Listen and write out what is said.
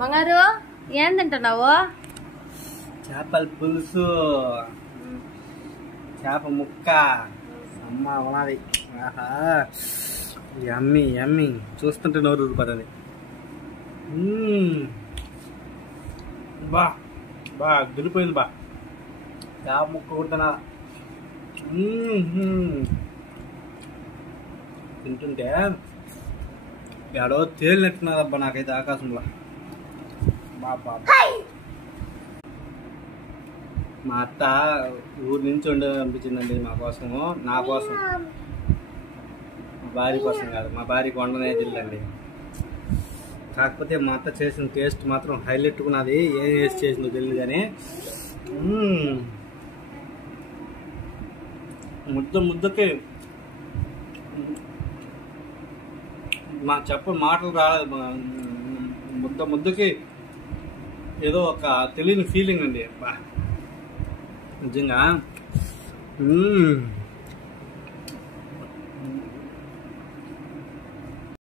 బంగారు ఏం తింటున్నావు? చేపల పులుసు, చేప ముక్క, అమ్మ ఉన్నది. ఆహా, యమ్మీ యమ్మీ, చూస్తుంటే నోరు ఊరిపోతుంది. బా బా దిరిపోయింది బా. చేప ముక్క కొడుతున్నా తింటుంటే ఎడో తేలినట్టున్నదబ్బా నాకైతే ఆకాశంలో. బాబా మా అత్త ఊరి నుంచి వండి పంపించిందండి మా కోసము, నా కోసం, మా భార్య కోసం కాదు. మా భార్యకి వండనే తెలియదండి. కాకపోతే మా అత్త చేసిన టేస్ట్ మాత్రం హైలైట్కున్నది. ఏం వేసి చేసిందో తెలియదు కానీ ముద్దకి మా మాటలు రాలేదు. ముద్దకి ఏదో ఒక తెలియని ఫీలింగ్ అండి. నిజంగా